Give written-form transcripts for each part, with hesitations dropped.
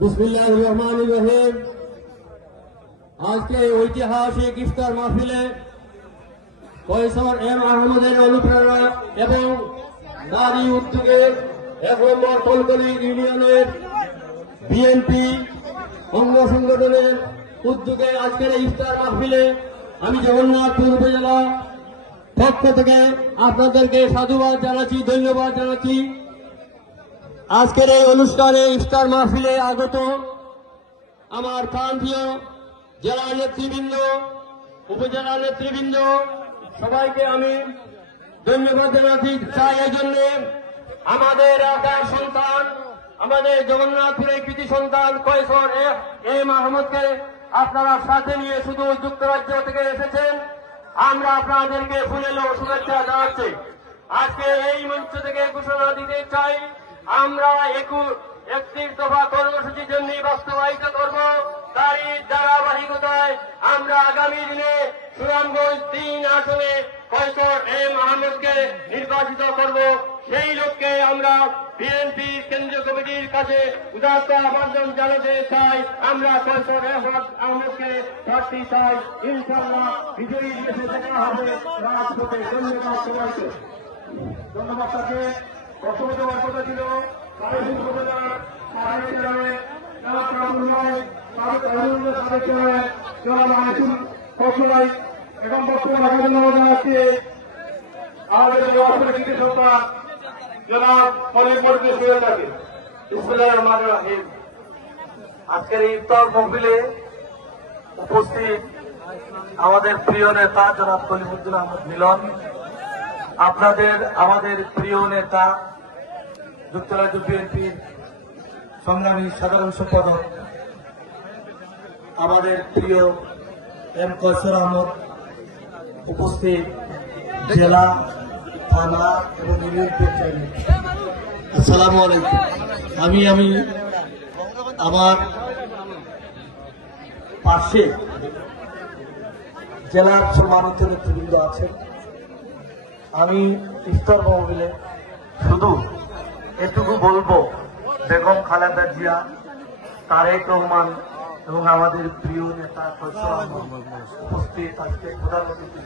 বিসমিল্লাহির রহমানির রহিম। আজকে ঐতিহাসিক ইফতার মাহফিলে কৈশোর এম আহমদের অনুপ্রেরণা এবং নারী উদ্যোগের ১ নম্বর কলকলি ইউনিয়নের বিএনপি অঙ্গ সংগঠনের উদ্যোগে আজকের এই ইফতার মাহফিলে আমি জগন্নাথপুর উপজেলা পক্ষ থেকে আপনাদেরকে সাধুবাদ জানাচ্ছি, ধন্যবাদ জানাচ্ছি। আজকের এই অনুষ্ঠানে ইফতার মাহফিলে আগত আমার প্রান্তীয় জেলা নেতৃবৃন্দ, উপজেলা নেতৃবৃন্দ সবাইকে আমি ধন্যবাদ জানাতে চাই। এই জন্য আমাদের এলাকার সন্তান, আমাদের জগন্নাথপুরের কৃতি সন্তান কৈশোর এম আহমদকে আপনারা সাথে নিয়ে শুধু যুক্তরাজ্য থেকে এসেছেন, আমরা আপনাদেরকে ফুলেল শুভেচ্ছা জানাচ্ছি। আজকে এই মঞ্চ থেকে ঘোষণা দিতে চাই, আমরা 31 দফা কর্মসূচির জন্য বাস্তবায়িত করব। তারই ধারাবাহিকতায় আমরা আগামী দিনে সুনামগঞ্জ 3 আসনে কৈশোর এম আহমদকে নির্বাচিত করব। সেই লক্ষ্যে আমরা বিএনপি কেন্দ্রীয় কমিটির কাছে উদাত্ত আবেদন জানাতে চাই, আমরা কৈশোর আহমদকে প্রার্থী চাই। ইনশাআল্লাহ বিজয়ী দেশে দেখা হবে রাজপথে। ধন্যবাদ সবাইকে। ধন্যবাদ তাকে। বক্তব্য দেওয়ার কথা ছিল এবং বক্তব্য রাখার জন্য জানাচ্ছি আমাদের অর্থনীতি কৃতি সন্তান জনাব ফলিক মন্ত্রী শুয়ে থাকে। বিসমিল্লাহির রহমানির রহিম। আজকের ইফতার মাহফিলে উপস্থিত আমাদের প্রিয় নেতা জনাব কলিমুদ্দিন আহমদ মিলন, আপনাদের আমাদের প্রিয় নেতা যুক্তরাজ্য বিএনপির সংগ্রামী সাধারণ সম্পাদক আমাদের প্রিয় এম কৈশোর আহমদ, উপস্থিত জেলা, থানা এবং ইউনিয়ন চেয়ারম্যান, আসসালামু আলাইকুম। আমি আমার পাশে জেলার সম্মানিত নেতৃবৃন্দ আছেন। আমি ইফতার মাহফিলে শুধু এটুকু বলবো, বেগম খালেদা জিয়া, তারেক রহমান এবং আমাদের প্রিয় নেতা কৈশোর আহমদ উপস্থিত আজকে প্রধান অতিথি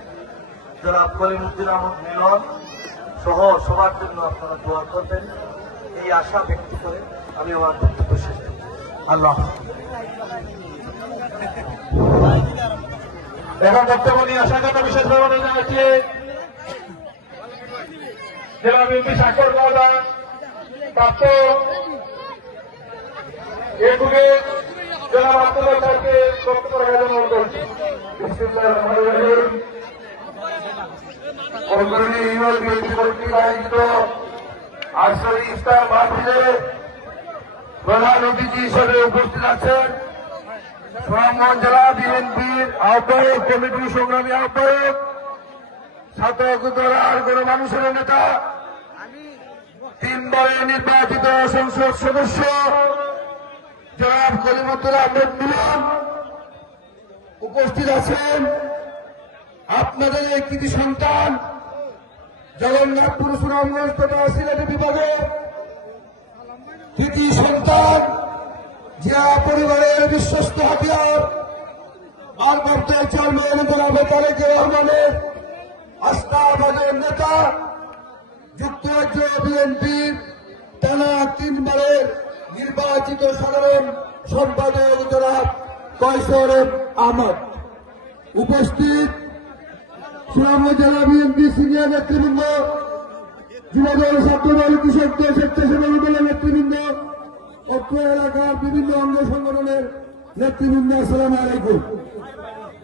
জনাব কলিমুদ্দিন আহমদ মিলন সহ সবার জন্য আপনারা দোয়া করবেন, এই আশা ব্যক্ত করে আমি আমার বক্তব্য শেষ করছি। আল্লাহ। এখন বক্তব্য নিয়ে আসার জন্য বিশেষ ব্যবস্থা জানাচ্ছি জেলা বিএনপি স্বাক্ষর করা প্রাপ্ত এগুলি জেলা আব্দুল্লাহ সাহেবকে বক্তব্য রাখার জন্য অনুরোধ করছি। বিএনপি কর্তৃক আয়োজিত আজকের ইফতার মাহফিলে প্রধান অতিথি হিসেবে উপস্থিত আছেন সুনামগঞ্জ জেলা বিএনপির আহ্বায়ক, কমিটির সংগ্রামী আহ্বায়ক, ছাত্র দলের গণমানুষের নেতা, 3 বারের নির্বাচিত সংসদ সদস্য জনাব কলিমুদ্দিন আহমদ মিলন উপস্থিত আছেন। আপনাদের এই কৃতি সন্তান জগন্নাথপুর সুনামগঞ্জ তথা সিলেট বিভাগের কৃতি সন্তান, জিয়া পরিবারের বিশ্বস্ত হাতিয়ার, ভারপ্রাপ্ত চেয়ারম্যান জনাব তারেক রহমানের আস্থাভাজন নেতা, যুক্তরাজ্য বিএনপির টানা 3 বারের নির্বাচিত সাধারণ সম্পাদক জনাব কৈশোর আহমদ উপস্থিত, সুনামগঞ্জ জেলা বিএনপি সিনিয়র নেতৃবৃন্দ, যুবদল, ছাত্রদল, কৃষক দল, স্বেচ্ছাসেবক দলের নেতৃবৃন্দ, অত্র এলাকার বিভিন্ন অঙ্গ সংগঠনের নেতৃবৃন্দ, আসসালামু আলাইকুম।